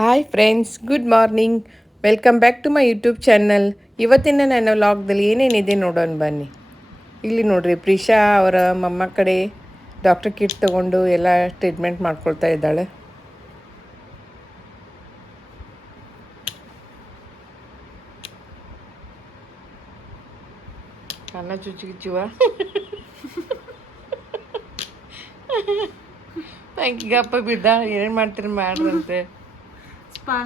Hi friends, good morning. Welcome back to my YouTube channel. ಇವತ್ತಿನ ನನ್ನ ವ್ಲಾಗ್ದಲ್ಲಿ ಏನೇನಿದೆ ನೋಡೋಣ ಬನ್ನಿ. ಇಲ್ಲಿ ನೋಡ್ರಿ, ಪ್ರಿಷಾ ಅವರ ಮಮ್ಮ ಕಡೆ ಡಾಕ್ಟರ್ ಕಿಟ್ ತೊಗೊಂಡು ಎಲ್ಲ ಟ್ರೀಟ್ಮೆಂಟ್ ಮಾಡ್ಕೊಳ್ತಾ ಇದ್ದಾಳೆ. ಅನ್ನ ಚುಚ್ಚುವ ಗಪ್ಪ ಬಿದ್ದ, ಏನು ಮಾಡ್ತೀರಿ ಮಾಡ್ರಂತೆ. Spa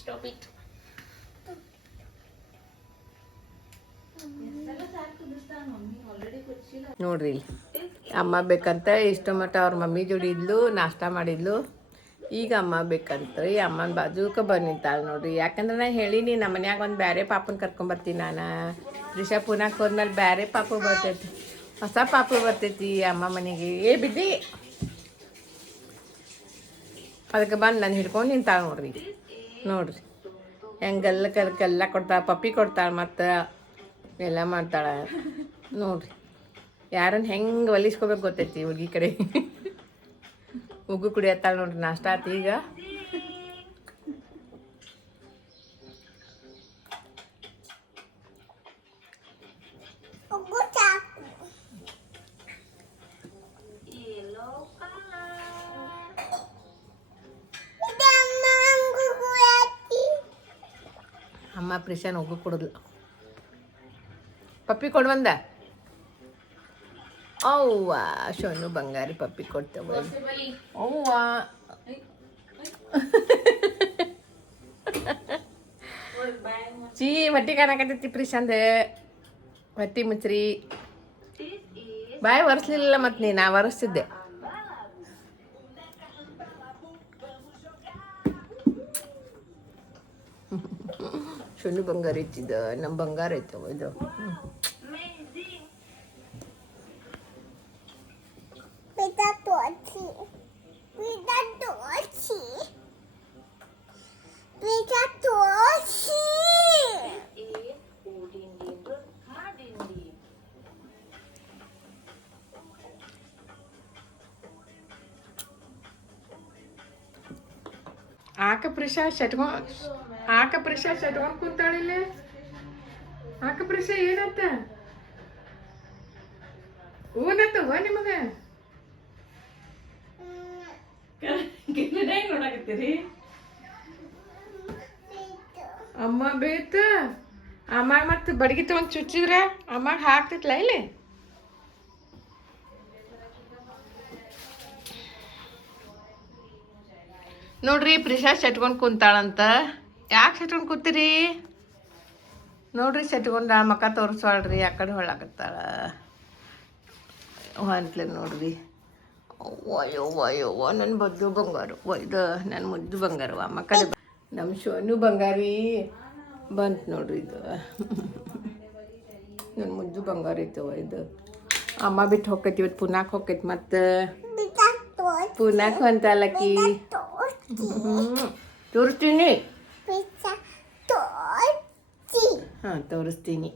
stop it. ನೋಡ್ರಿ, ಅಮ್ಮ ಬೇಕಂತ ಇಷ್ಟು ಮಟ್ಟ ಅವ್ರ ಮಮ್ಮಿ ಜೋಡಿ ಇದ್ಲು, ನಾಷ್ಟ ಮಾಡಿದ್ಲು. ಈಗ ಅಮ್ಮ ಬೇಕಂತ ಈ ಅಮ್ಮನ ಬಾಜುಕ ಬಂದು ನಿಂತಾಳೆ ನೋಡ್ರಿ. ಯಾಕಂದ್ರೆ ನಾನು ಹೇಳೀನಿ, ನಮ್ಮ ಮನ್ಯಾಗ ಒಂದು ಬೇರೆ ಪಾಪನ ಕರ್ಕೊಂಬರ್ತೀನಿ ನಾನು. ರಿಷಾ ಪುನಾಕ್ ಹೋದ್ಮೇಲೆ ಬೇರೆ ಪಾಪು ಬರ್ತೈತಿ, ಹೊಸ ಪಾಪು ಬರ್ತೈತಿ ಅಮ್ಮ ಮನೆಗೆ. ಬಿದ್ದಿ ಅದಕ್ಕೆ ಬಂದು ನಾನು ಹಿಡ್ಕೊಂಡು ನಿಂತಾಳೆ ನೋಡ್ರಿ. ನೋಡ್ರಿ ಹೆಂಗೆಲ್ಲ ಕರ್ಕೆಲ್ಲ ಕೊಡ್ತಾಳೆ, ಪಪ್ಪಿ ಕೊಡ್ತಾಳೆ, ಮತ್ತು ಎಲ್ಲ ಮಾಡ್ತಾಳೆ ನೋಡ್ರಿ. ಯಾರನ್ನ ಹೆಂಗೆ ಹೊಲಿಸ್ಕೋಬೇಕು ಗೊತ್ತೈತಿ ಹುಡುಗಿ ಕಡೆ. ಉಗ್ಗು ಕುಡಿಯತ್ತಾಳೆ ನೋಡ್ರಿ. ನಾಷ್ಟ ಆತು ಈಗ. ಅಮ್ಮ ಪ್ರಿಶಾನ್ ಉಗ್ಗು ಕುಡಿದ್ಲು. ಪಪ್ಪಿ ಕೊಡು ಬಂದ. ಅವ್ವ ಶೋನು ಬಂಗಾರಿ ಪಪ್ಪಿ ಕೊಡ್ತೇವೆ. ಅವ್ವ ಚೀ ಹೊಟ್ಟಿ ಕಾಣಕತ್ತೈತಿ ಪ್ರಿಶಾಂದ. ಹೊಟ್ಟಿ ಮುಚ್ಚ್ರಿ. ಬಾಯಿ ಒರೆಸ್ಲಿಲ್ಲ ಮತ್ತು ನಾ ಒರೆಸ್ತಿದ್ದೆ. ಶೋನು ಬಂಗಾರ ಐತಿದ, ನಮ್ಮ ಬಂಗಾರ ಐತವ ಇದು. ಆಕ ಪ್ರಿಷಾ ಶಟ್ಕೊಂಡ್ ಕೂತಾಳಿಲ್ಲ. ಆಕ ಪ್ರಿಷಾ ಏನತ್ತ ಓನತ್ತವ ನಿಮಗ? ನೋಡಕತ್ತೀರಿ ಅಮ್ಮ ಬೇತ. ಅಮ್ಮ ಮತ್ತೆ ಬಡಗಿ ತಗೊಂಡ್ ಚುಚ್ಚಿದ್ರ ಅಮ್ಮಾಗ ಹಾಕ್ತಿತ್ಲ ಇಲ್ಲಿ. ನೋಡ್ರಿ, ಪ್ರಿಷಾ ಶಟ್ಕೊಂಡು ಕುಂತಾಳಂತ. ಯಾಕೆ ಶಟ್ಕೊಂಡು ಕೂತೀರಿ? ನೋಡ್ರಿ, ಶಟ್ಕೊಂಡಾಳ, ಮಕ್ಕ ತೋರಿಸ್ವಾಳ್ರಿ. ಆ ಕಡೆ ಹೊಳ್ಳಾಕತ್ತಾಳ ಅಂತಲೇ ನೋಡ್ರಿ. ಅವ್ವ ನನ್ನ ಬದ್ದು ಬಂಗಾರು, ಇದು ನನ್ನ ಮುದ್ದು ಬಂಗಾರು. ಅಮ್ಮ ಕಡೆ ನಮ್ಮ ಶೋನು ಬಂಗಾರಿ ಬಂತು ನೋಡ್ರಿ. ಇದು ನನ್ನ ಮುದ್ದು ಬಂಗಾರ ಐತವ ಇದು. ಅಮ್ಮ ಬಿಟ್ಟು ಹೋಗ್ತೈತಿ ಇವತ್ತು, ಪುನಾಕ್ ಹೋಗ್ತೈತಿ. ಮತ್ತು ಪುನಾಕ್ ಅಂತಲಕ್ಕಿ ತೋರಿಸ್ತೀನಿ. ಹಾಂ, ತೋರಿಸ್ತೀನಿ.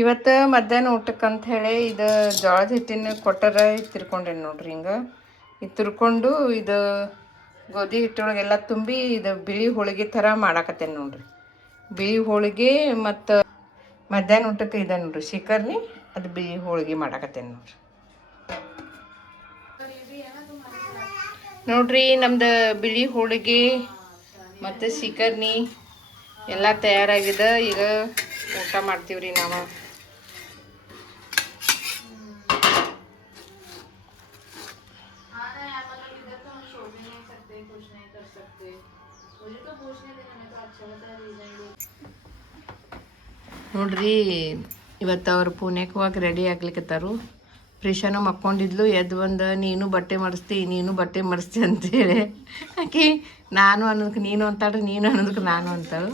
ಇವತ್ತು ಮಧ್ಯಾಹ್ನ ಊಟಕ್ಕಂತ ಹೇಳಿ ಇದು ಜೋಳದ ಹಿಟ್ಟಿನ ಕೊಟ್ಟರ ತಿರ್ಕೊಂಡೇನಿ ನೋಡ್ರಿ. ಹಿಂಗೆ ಇದು ತಿರ್ಕೊಂಡು ಇದು ಗೋಧಿ ಹಿಟ್ಟೊಳಗೆಲ್ಲ ತುಂಬಿ ಇದು ಬಿಳಿ ಹೋಳಿಗೆ ಥರ ಮಾಡಾಕತ್ತೇನೆ ನೋಡ್ರಿ. ಬಿಳಿ ಹೋಳಿಗೆ ಮತ್ತು ಮಧ್ಯಾಹ್ನ ಊಟಕ್ಕೆ ಇದೆ ನೋಡ್ರಿ ಶಿಕರ್ನಿ, ಅದು ಬಿಳಿ ಹೋಳಿಗೆ ಮಾಡಾಕತ್ತೇನೆ ನೋಡ್ರಿ. ನೋಡ್ರಿ, ನಮ್ದು ಬಿಳಿ ಹೋಳಿಗೆ ಮತ್ತು ಶಿಕರ್ನಿ ಎಲ್ಲ ತಯಾರಾಗಿದೆ. ಈಗ ಊಟ ಮಾಡ್ತೀವ್ರಿ ನಾವು. ನೋಡ್ರಿ, ಇವತ್ತು ಅವ್ರು ಪುಣೆಗೆ ಹೋಗಕ್ಕೆ ರೆಡಿ ಆಗ್ಲಿಕ್ಕತ್ತಾರು. ಪ್ರಿಶಾನು ಮಕ್ಕೊಂಡಿದ್ಲು ಎದ್ದು ಬಂದು ನೀನು ಬಟ್ಟೆ ಮಾಡಿಸ್ತಿ ಅಂತೇಳಿ ಆಕಿ ನಾನು ಅನ್ನೋದಕ್ಕೆ ನೀನು ಅಂತಾಳು, ನೀನು ಅನ್ನೋದಕ್ಕೆ ನಾನು ಅಂತಾಳು.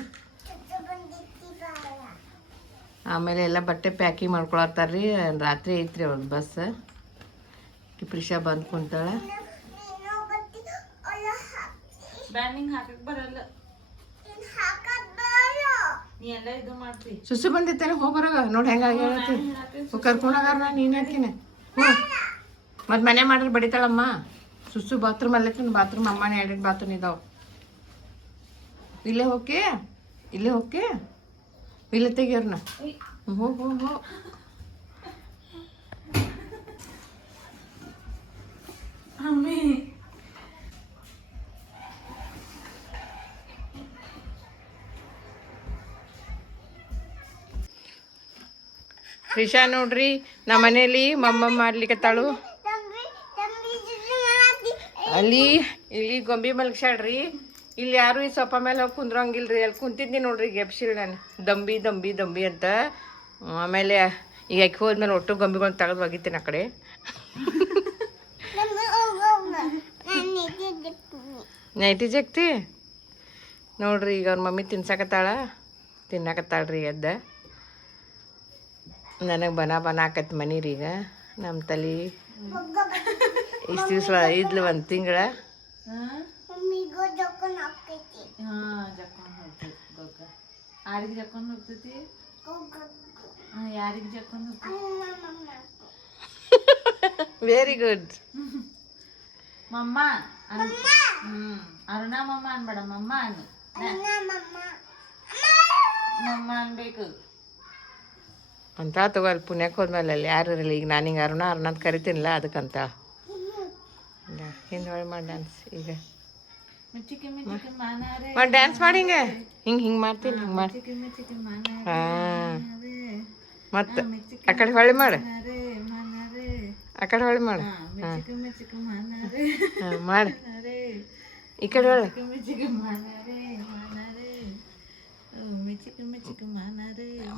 ಆಮೇಲೆ ಎಲ್ಲ ಬಟ್ಟೆ ಪ್ಯಾಕಿಂಗ್ ಮಾಡ್ಕೊಳತ್ತಾರ್ರಿ. ರಾತ್ರಿ ಐತ್ರಿ ಅವ್ರದ್ದು ಬಸ್. ಪ್ರಿಶಾ ಬಂದು ಕುಂತಾಳ. ಸುಸು ಬಂದಿತ್ತೇನೆ ಹೋಗ್ಬರಾಗ ನೋಡಿ ಹೆಂಗ ಕರ್ಕೊಂಡೋಗಾರ ನೀನು ಹಾಕಿನ. ಹ್ಞೂ ಮತ್ತು ಮನೆ ಮಾಡ್ರಿ ಬಡಿತಾಳಮ್ಮ. ಸುಸು ಬಾತ್ರೂಮ್ ಅಲ್ಲೈತಿ, ಬಾತ್ರೂಮ್ ಅಮ್ಮನೇ 2 ಬಾತ್ರೂಮ್ ಇದಾವೆ. ಇಲ್ಲೇ ಹೋಗಿ ಇಲ್ಲೇ ತೆಗಿಯೋರ್ನ. ಹೋ ಪ್ರಿಶಾ ನೋಡ್ರಿ ನಮ್ಮ ಮನೇಲಿ ಮಮ್ಮ ಮಾಡ್ಲಿಕ್ಕತ್ತಾಳು. ಇಲ್ಲಿ ಗೊಂಬಿ ಮಲ್ಗ್ಸಾಳ್ರಿ. ಇಲ್ಲಿ ಯಾರು ಈ ಸೊಪ್ಪ ಮೇಲೆ ಹೋಗಿ ಕುಂದ್ರಂಗಿಲ್ರಿ. ಅಲ್ಲಿ ಕುಂತಿದ್ನಿ ನೋಡ್ರಿ ಗೆಪ್ಸಿಲ್ ನಾನು ದಂಬಿ ಅಂತ. ಆಮೇಲೆ ಈಗ ಅಕ್ಕಿ ಹೋದ್ಮೇಲೆ ಒಟ್ಟು ಗೊಂಬಿಗಳನ್ನ ತೆಗೆದು ಒಗಿತೀನಿ ಆ ಕಡೆ. ನೈಟಿ ಜಗ್ತಿ ನೋಡ್ರಿ. ಈಗ ಅವ್ರ ಮಮ್ಮಿ ತಿನ್ನಕತ್ತಾಳ್ರಿ ಎದ್ದ. ನನಗೆ ಬನ ಆಕೈತಿ ಮನೀರಿ. ಈಗ ನಮ್ಮ ತಲೆ ಇಷ್ಟು ದಿವಸ ಇದ್ಲು 1 ತಿಂಗಳ. ವೆರಿ ಗುಡ್ ಮಮ್ಮ. ಅರುಣ ಮಮ್ಮ ಅನ್ಬೇಡ, ಮಮ್ಮ ಅನ್ನು. ಮಮ್ಮ ಅನ್ಬೇಕು ಅಂತ ತಗೋ. ಅಲ್ಲಿ ಪುಣ್ಯಕ್ಕೆ ಹೋದ್ಮೇಲೆ ಅಲ್ಲಿ ಯಾರು ಇರಲಿ. ಈಗ ನಾನು ಹಿಂಗೆ ಅರುಣ ಅಂತ ಕರಿತೀನಿಲ್ಲ, ಅದಕ್ಕಂತ ಹಿಂದೆ ಮಾಡಿ ಡ್ಯಾನ್ಸ್. ಈಗ ಡ್ಯಾನ್ಸ್ ಮಾಡಿ ಹಿಂಗೆ ಮಾಡ್ತೀನಿ. ಹಾಂ ಮತ್ತು ಆ ಕಡೆ ಹೊಳೆ ಮಾಡು. ಹಾಂ ಮಾಡಿ. ಈ ಕಡೆ ಹೊಳೆ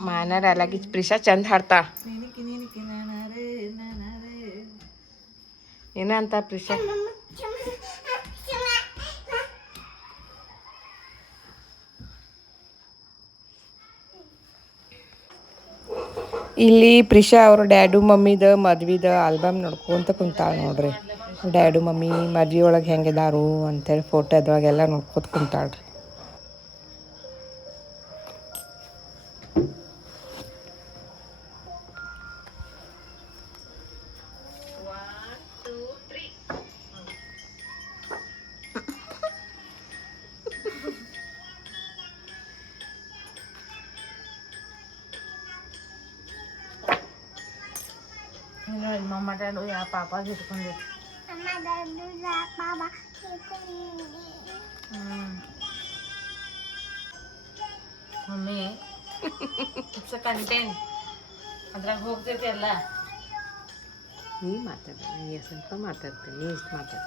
ಮಾನಾರ ಅಲ್ಲಾಗಿ ಪ್ರಿಶಾ ಚಂದ ಹಾಡ್ತಾ. ಏನಂತ ಪ್ರಿಶಾ? ಇಲ್ಲಿ ಪ್ರಿಶಾ ಅವ್ರ ಡ್ಯಾಡು ಮಮ್ಮಿದ ಮದ್ವಿದ ಆಲ್ಬಮ್ ನೋಡ್ಕೊಂತ ಕುಂತಾಳ ನೋಡ್ರಿ. ಡ್ಯಾಡು ಮಮ್ಮಿ ಮದ್ವೆ ಒಳಗೆ ಹೆಂಗಿದಾರು ಅಂತೇಳಿ ಫೋಟೋ ಅದ್ರಾಗೆಲ್ಲ ನೋಡ್ಕೊತ ಕುಂತಾಳ್ರಿ. ಮಮ್ಮ ಡ್ಯಾಡು ಯಾ ಪಾಪ ಇಟ್ಕೊಂಡು ಮಮ್ಮಿ ಇಟ್ಸ್ ಅ ಕಂಟೆಂಟ್. ಅದ್ರಾಗ ಹೋಗ್ತೈತಿ ಅಲ್ಲ. ನೀ ಮಾತಾಡ, ನೀ ಸ್ವಲ್ಪ ಮಾತಾಡ್ತೀನಿ, ನೀ ಇಷ್ಟು ಮಾತಾಡ.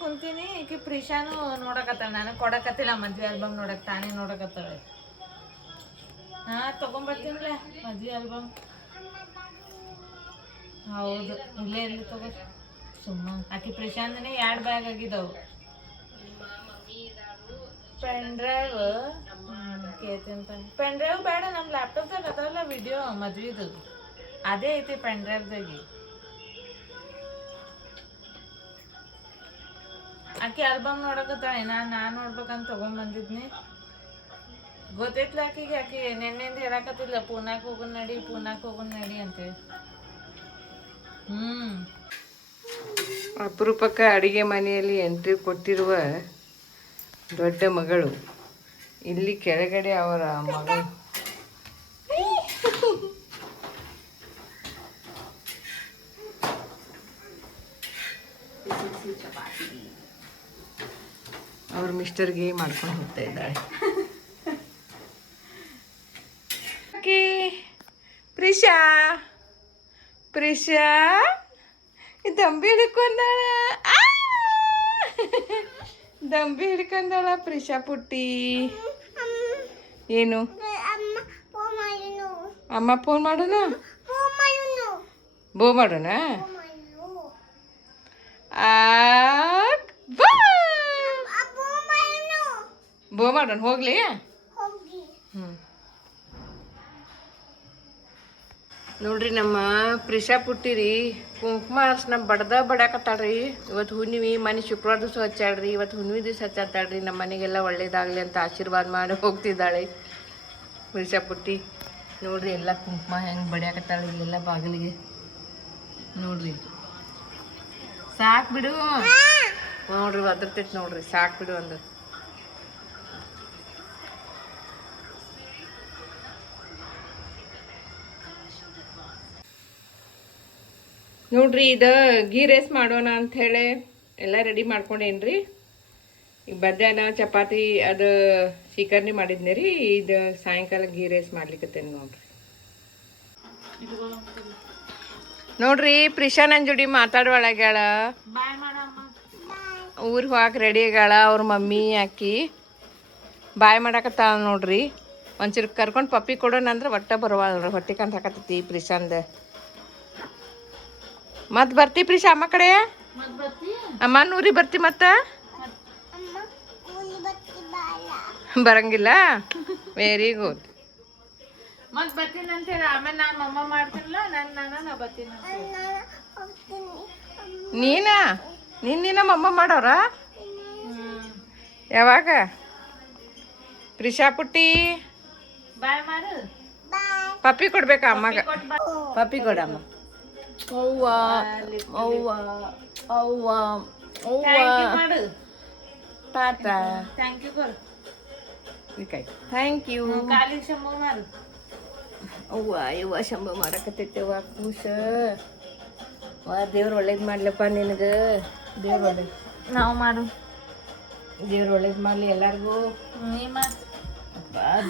ಕುಂತೀನಿ. ಈಕಿ ಪ್ರಿಶಾನು ನೋಡಕತ್ತಾಳ. ನನಗೆ ಕೊಡಕತ್ತಿಲ್ಲ ಮದ್ವೆ ಆಲ್ಬಮ್ ನೋಡಕ್, ತಾನೇ ನೋಡಕತ್ತಾಳೆ. ತಗೊಂಬರ್ತೀನಿಲ್ಲ ಮದ್ವೆ ಆಲ್ಬಮ್. ಹೌದು, ಇಲ್ಲೇ ಇರ್ಲಿ ತಗೋ. ಸುಮ್ಮ ಆಕಿ ಪ್ರಿಶಾಂತನೇ 2 ಬ್ಯಾಗ್ ಆಗಿದ್ದವು. ಪೆನ್ ಡ್ರೈವ್ ಬೇಡ, ನಮ್ಮ ಲ್ಯಾಪ್ಟಾಪ್ದಾಗ ಅದಾವಲ್ಲ ವಿಡಿಯೋ ಮದ್ವಿದು, ಅದೇ ಐತಿ ಪೆನ್ ಡ್ರೈವ್ದಾಗಿ. ಆಕಿ ಆಲ್ಬಮ್ ನೋಡಕತ್ತಾಳೆ. ನಾನು ನೋಡ್ಬೇಕಂತ ತಗೊಂಡ್ಬಂದಿದ್ನಿ. ಗೊತ್ತೈತ್ಲ ಆಕಿಗೆ. ಆಕಿ ನೆನ್ನೆಂದ ಹೇಳಕತ್ತಿಲ್ಲ ಪೂನಾಕ್ ಹೋಗೋಣ ನಡಿ ಅಂತೇಳಿ. ಅಪರೂಪಕ್ಕೆ ಅಡುಗೆ ಮನೆಯಲ್ಲಿ ಎಂಟ್ರಿ ಕೊಟ್ಟಿರುವ ದೊಡ್ಡ ಮಗಳು. ಇಲ್ಲಿ ಕೆಳಗಡೆ ಅವರ ಮಗಳು. ಅವ್ರ ಮಿಸ್ಟರ್ಗೆ ಮಾಡ್ಕೊಂಡು ಹೋಗ್ತಾ ಇದ್ದಾಳೆ. ಪ್ರಿಷಾ ಪ್ರಿಷಾ ದಂಬಿ ಹಿಡ್ಕೊಂಡಾಳ ದಂಬಿ ಹಿಡ್ಕೊಂಡಾಳ ಪ್ರಿಷಾ ಪುಟ್ಟಿ. ಏನು ಅಮ್ಮ ಫೋನ್ ಮಾಡೋಣ ಬೋ ಮಾಡೋಣ ಬೋ ಮಾಡೋಣ ಹೋಗ್ಲಿ. ನೋಡ್ರಿ ನಮ್ಮ ಪ್ರಿಷಾ ಪುಟ್ಟಿರಿ ಕುಂಕುಮ ಅರ್ಶನ ಬಡ್ಯಾಕತ್ತಾಳ್ರಿ. ಇವತ್ತು ಹುಣ್ಣಿಮೆ ಮನೆ ಶುಕ್ರವಾರ ದಿವಸ ಹಚ್ಚಾಳ್ರಿ. ಇವತ್ತು ಹುಣ್ಣಿಮೆ ದಿವಸ ಹಚ್ಚಾತಾಳ್ರಿ. ನಮ್ಮ ಮನೆಗೆಲ್ಲ ಒಳ್ಳೇದಾಗಲಿ ಅಂತ ಆಶೀರ್ವಾದ ಮಾಡಿ ಹೋಗ್ತಿದ್ದಾಳೆ ಪ್ರಿಷಾ ಪುಟ್ಟಿ. ನೋಡ್ರಿ ಎಲ್ಲ ಕುಂಕುಮ ಹೆಂಗೆ ಬಡ್ಯಾಕತ್ತಾಳೆ ಇಲ್ಲೆಲ್ಲ ಬಾಗಿಲಿಗೆ. ನೋಡ್ರಿ ಸಾಕು ಬಿಡು ನೋಡ್ರಿ ಒದರ್ತೈತಿ ನೋಡ್ರಿ ಸಾಕು ಬಿಡು ಅಂದ್ರೆ. ನೋಡ್ರಿ ಇದು ಗೀ ರೈಸ್ ಮಾಡೋಣ ಅಂಥೇಳಿ ಎಲ್ಲ ರೆಡಿ ಮಾಡ್ಕೊಂಡೇನ್ರಿ. ಈಗ ಮಧ್ಯಾಹ್ನ ಚಪಾತಿ ಅದು ಶಿಕರ್ನಿ ಮಾಡಿದ್ನಿ ರೀ. ಇದು ಸಾಯಂಕಾಲ ಗೀ ರೈಸ್ ಮಾಡ್ಲಿಕ್ಕತ್ತೇನೆ ನೋಡ್ರಿ. ನೋಡ್ರಿ ಪ್ರಿಷಾ ನನ್ನ ಜೋಡಿ ಮಾತಾಡೋಳಗ್ಯಾಳ. ಊರಿಗೆ ಹೋಗಕ್ಕೆ ರೆಡಿ ಆಗ್ಯಾಳ. ಅವ್ರ ಮಮ್ಮಿ ಆಕಿ ಬಾಯ್ ಮಾಡಾಕತ್ತಾಳ ನೋಡ್ರಿ. ಒಂಚೂರು ಕರ್ಕೊಂಡು ಪಪ್ಪಿ ಕೊಡೋಣ ಅಂದ್ರೆ ಒಟ್ಟ ಬರವಾಳ. ಹೊಟ್ಟೆ ಕಂತ ಹಾಕತ್ತೈತಿ ಪ್ರಿಷಾಂದ. ಮತ್ತೆ ಬರ್ತಿ ಪ್ರಿಷಾ ಅಮ್ಮ ಕಡೆ? ಅಮ್ಮ ಊರಿಗೆ ಬರ್ತಿ ಮತ್ತೆ ಬರಂಗಿಲ್ಲ? Very good. ಮತ್ತೆ ಬರ್ತೀನಿ ಅಂತ ಹೇಳಿ ಆಮೇಲೆ ನಾನು ಅಮ್ಮ ಮಾಡ್ತಿರ್ಲ ನಾನು ಬರ್ತೀನಿ. ನೀನ ಅಮ್ಮ ಮಾಡೋರ ಯಾವಾಗ? ಪ್ರಿಷಾ ಪುಟ್ಟಿ ಬಾಯ್ ಮಾಡು. ಪಪ್ಪಿ ಕೊಡ್ಬೇಕಾ ಅಮ್ಮಗ? ಪಪ್ಪಿ ಕೊಡಮ್ಮ. ಅವ್ವ ಅವ್ವ ಅವ್ವ ಅವ್ವ ಮಾಡು. ಟಾಟಾ. ಥ್ಯಾಂಕ್ ಯು ಕೊಡು. Thank you. ಕಾಲಿಗೆ ಶಂಭು ಮಾಡು. ಅವ್ವ ಇವ್ವ ಶಂಭ ಮಾಡಕತ್ತೈತೆವ್ವ ಕೂಸ. ವಾ ದೇವ್ರು ಒಳ್ಳೇದು ಮಾಡ್ಲಪ್ಪ ನಿನಗೆ. ದೇವ್ರು ಒಳ್ಳೇದು ನಾವು ಮಾಡು. ದೇವ್ರು ಒಳ್ಳೇದು ಮಾಡಲಿ ಎಲ್ಲರಿಗೂ. ನೀ ಮಾಡು.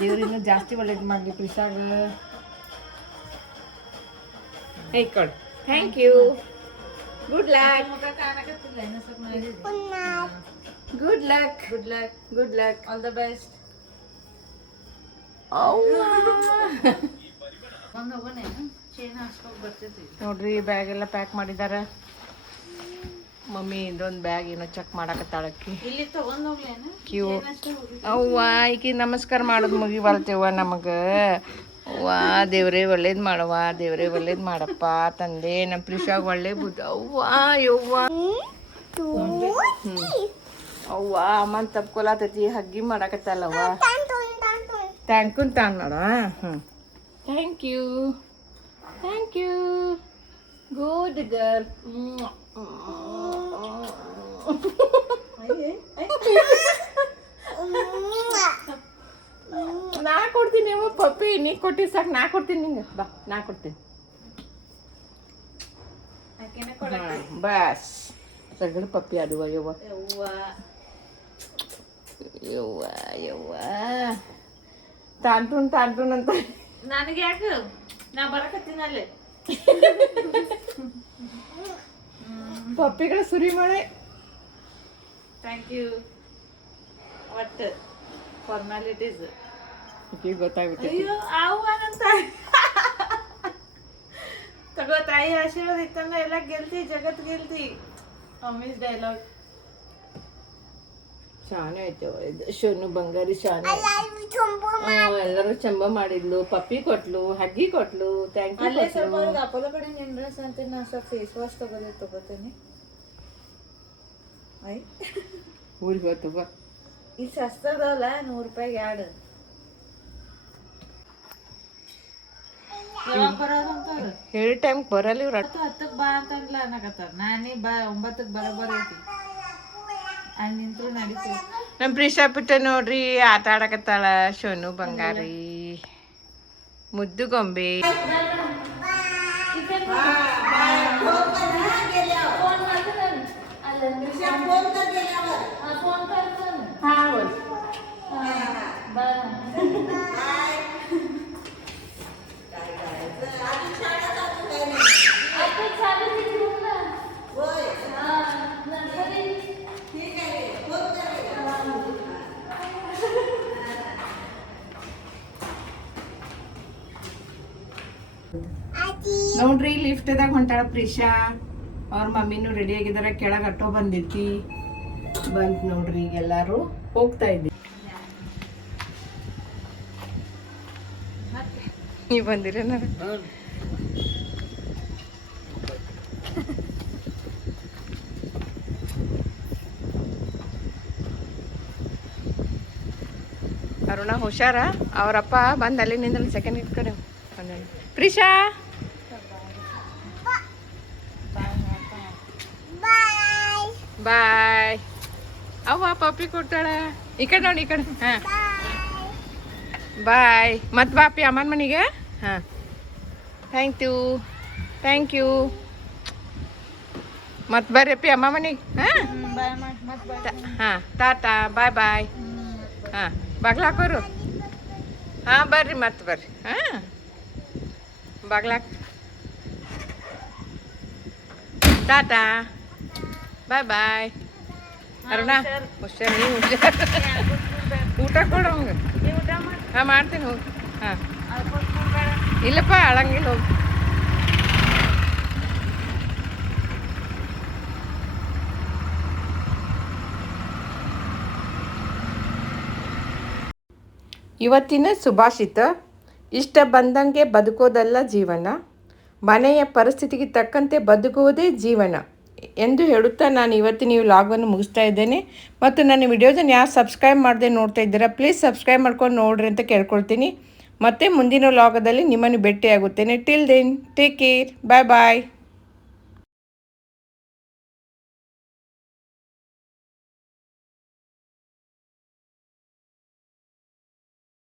ದೇವ್ರು ಇನ್ನೂ ಜಾಸ್ತಿ ಒಳ್ಳೇದು ಮಾಡಲಿ ಪ್ರಿಷಾಗ. ಕೊಡು. Thank you. Good luck. ಮುಖ ಕಾಣಕತ್ತಿಲ್ಲ ಇನ್ನೂ ಸ್ವಲ್ಪ ಮಾಡಿದ್ವಿ. Good luck. Good luck. Good luck. All the best. ಒಂದು ಹೋಗೋಣ ಚೇನ್ ಹಾಸ್ಕೊಂಡು ಬರ್ತೈತಿ. ನೋಡ್ರಿ ಬ್ಯಾಗ್ ಎಲ್ಲ ಪ್ಯಾಕ್ ಮಾಡಿದಾರ. ಮಮ್ಮಿ ಇದೊಂದು ಬ್ಯಾಗ್ ಏನೋ ಚೆಕ್ ಮಾಡಕತ್ತಾಳಕ್ಕಿ. ಇಲ್ಲಿ ತಗೊಂಡ್ ಹೋಗ್ಲೇನ? ಕ್ಯೂ ಅವ್ವ ಈಕಿ ನಮಸ್ಕಾರ ಮಾಡೋದು ಮುಗಿಬಾರ್ತೇವ ನಮಗೆ. ಅವ್ವ ದೇವ್ರೇ ಒಳ್ಳೇದು ಮಾಡವ್ವ, ದೇವ್ರೇ ಒಳ್ಳೇದು ಮಾಡಪ್ಪ ತಂದೆ. ನಮ್ಮ ಪ್ರಿಷಾಗ ಒಳ್ಳೆ ಬುದ್ಧ. ಅವ್ವ ಯವ್ವ ಅವ್ವ ಅಮ್ಮನ ತಪ್ಕೊಳತೈತಿ. ಹಗ್ಗಿ ಮಾಡಕತ್ತಲ್ಲವ್ವ. ಥ್ಯಾಂಕ್ ನೋಡ. Thank you. Thank you. Good girl. ನಾ ಕೊಡ್ತೀನಿ. ನೀವು ಪಪ್ಪಿ ನೀ ಕೊಟ್ಟಿ ಸಾಕು. ನಾ ಕೊಡ್ತೀನಿ ನಿಂಗೆ. ಬಾ ನಾ ಕೊಡ್ತೀನಿ. ಬಸ್ ಸಗಡು ಪಪ್ಪಿ ಅದುವ ಯವ್ವ ಯವ್ವ ಯವ್ವ ತಾಂಟೂನ್ ಅಂತ. ನನಗೆ ಯಾಕೆ ನಾ ಬರಕತ್ತೀನಿ ಅಲ್ಲೇ. ಪಪ್ಪಿಗಳ ಸುರಿ ಮಾಡೆ. Thank you. ಒಟ್ಟು ಫಾರ್ಮಾಲಿಟೀಸ್ ಗೊತ್ತಾಗ್ಬಿಟ್ಟು. ಅಯ್ಯೋ ಆವ್ವನಂತ ತಗೋ ತಾಯಿ ಆಶೀರ್ವಾದ ಇತ್ತಂದ್ರೆ ಎಲ್ಲ ಗೆಲ್ತಿ, ಜಗತ್ ಗೆಲ್ತಿ. ಅಮ್ಮೀಸ್ ಡೈಲಾಗ್ ಶಾನೆ ಐತವ ಇದು. ಶೋನು ಬಂಗಾರಿ ಶಾನೆ. ಎಲ್ಲರೂ ಚಂಬ ಮಾಡಿದ್ಲು. ಪಪ್ಪಿ ಕೊಟ್ಲು, ಹಗ್ಗಿ ಕೊಟ್ಲು. Thank you. ಅಲ್ಲೇ ಸ್ವಲ್ಪ ಅವ್ರಿಗೆ ಅಪೋಲೋ ಕಡೆ ನಿನ್ ಡ್ರೆಸ್ ಅಂತ ನಾ ಸ್ವಲ್ಪ ಫೇಸ್ ವಾಶ್ ತಗೋತೀನಿ. ಊರಿಗೆ ಹೋಗ್ತು ಬಾ. ಇಲ್ಲಿ ಸಸ್ತದವಲ್ಲ 100 ರೂಪಾಯಿಗೆ ಎರಡು. ಯಾವಾಗ ಬರೋದಂತ ಹೇಳಿ ಟೈಮ್ ಬರಲ್ಲ ಇವ್ರು. 10ಕ್ಕೆ ಬಾ ಅಂತಂದ್ಲ ಅನ್ನಕತ್ತಾರ. ನಾನೇ ಬಾ 9ಕ್ಕೆ ಬರೋಬರೈತಿ ಅಲ್ಲಿ ನಿಂತ್ರು ನಡೀತೀವಿ. ನಮ್ಮ ಪ್ರಿಷಾ ಪುಟ್ಟ ನೋಡ್ರಿ ಆಟ ಆಡಕತ್ತಾಳ. ಶೋನು ಬಂಗಾರಿ ಮುದ್ದು ಗೊಂಬೆ. ನೋಡ್ರಿ ಲಿಫ್ಟ್ದಾಗ ಹೊಂಟಾಳ ಪ್ರಿಷಾ. ಅವ್ರ ಮಮ್ಮಿನೂ ರೆಡಿ ಆಗಿದಾರ. ಕೆಳಗೆ ಆಟೋ ಬಂದೈತಿ. ಬಂತ್ ನೋಡ್ರಿ ಈಗ ಎಲ್ಲಾರು ಹೋಗ್ತಾ ಇದ್ದೀವಿ. ನೀವು ಬಂದಿರೇನ? ಅರುಣ ಹುಷಾರ. ಅವರಪ್ಪ ಬಂದು ಅಲ್ಲಿ ನಿಂದ ಸೆಕೆಂಡ್ ಇಟ್ ಕಡೆ ಪ್ರಿಷಾ ಬಾಯ್. ಅವ್ವ ಪಪ್ಪಿ ಕೊಟ್ಟಾಳ. ಈ ಕಡೆ ನೋಡಿ, ಈ ಕಡೆ. ಹಾಂ ಬಾಯ್. ಮತ್ತೆ ಬಾಪಿ ಅಮ್ಮನ ಮನೆಗೆ. ಹಾಂ ಥ್ಯಾಂಕ್ ಯು, ಥ್ಯಾಂಕ್ ಯು. ಮತ್ತೆ ಬರ್ರಿಪ್ಪಿ ಅಮ್ಮ ಮನೆಗೆ. ಹಾಂ ಟಾಟಾ ಬಾಯ್ ಬಾಯ್. ಹಾಂ ಬಾಗ್ಲಾಕೋರು. ಹಾಂ ಬರ್ರಿ ಮತ್ತೆ ಬರ್ರಿ. ಹಾಂ ಬಾಗ್ಲಾಕ್ ಟಾಟಾ ಬಾಯ್ ಬಾಯ್. ಅರುಣ ಹುಷಾರ್, ನೀವು ಹುಷಾರ್. ಊಟ ಕೊಡು ಹಂಗೆ. ಹಾಂ ಮಾಡ್ತೀನಿ ಹೋಗಿ. ಹಾಂ ಇಲ್ಲಪ್ಪ ಅಳಂಗಿಲ್ಲ ಹೋಗಿ. ಇವತ್ತಿನ ಸುಭಾಷಿತ: ಇಷ್ಟ ಬಂದಂಗೆ ಬದುಕೋದಲ್ಲ ಜೀವನ, ಮನೆಯ ಪರಿಸ್ಥಿತಿಗೆ ತಕ್ಕಂತೆ ಬದುಕುವುದೇ ಜೀವನ ಎಂದು ಹೇಳುತ್ತಾ ನಾನು ಇವತ್ತಿನ ಈ ವ್ಲಾಗನ್ನು ಮುಗಿಸ್ತಾ ಇದ್ದೇನೆ. ಮತ್ತು ನನ್ನ ವಿಡಿಯೋದನ್ನು ಯಾರು ಸಬ್ಸ್ಕ್ರೈಬ್ ಮಾಡದೆ ನೋಡ್ತಾ ಇದ್ದೀರಾ ಪ್ಲೀಸ್ ಸಬ್ಸ್ಕ್ರೈಬ್ ಮಾಡ್ಕೊಂಡು ನೋಡ್ರಿ ಅಂತ ಕೇಳ್ಕೊಳ್ತೀನಿ. ಮತ್ತು ಮುಂದಿನ ವ್ಲಾಗದಲ್ಲಿ ನಿಮ್ಮನ್ನು ಭೇಟಿಯಾಗುತ್ತೇನೆ. ಟಿಲ್ ದೆನ್ ಟೇಕ್ ಕೇರ್, ಬಾಯ್ ಬಾಯ್.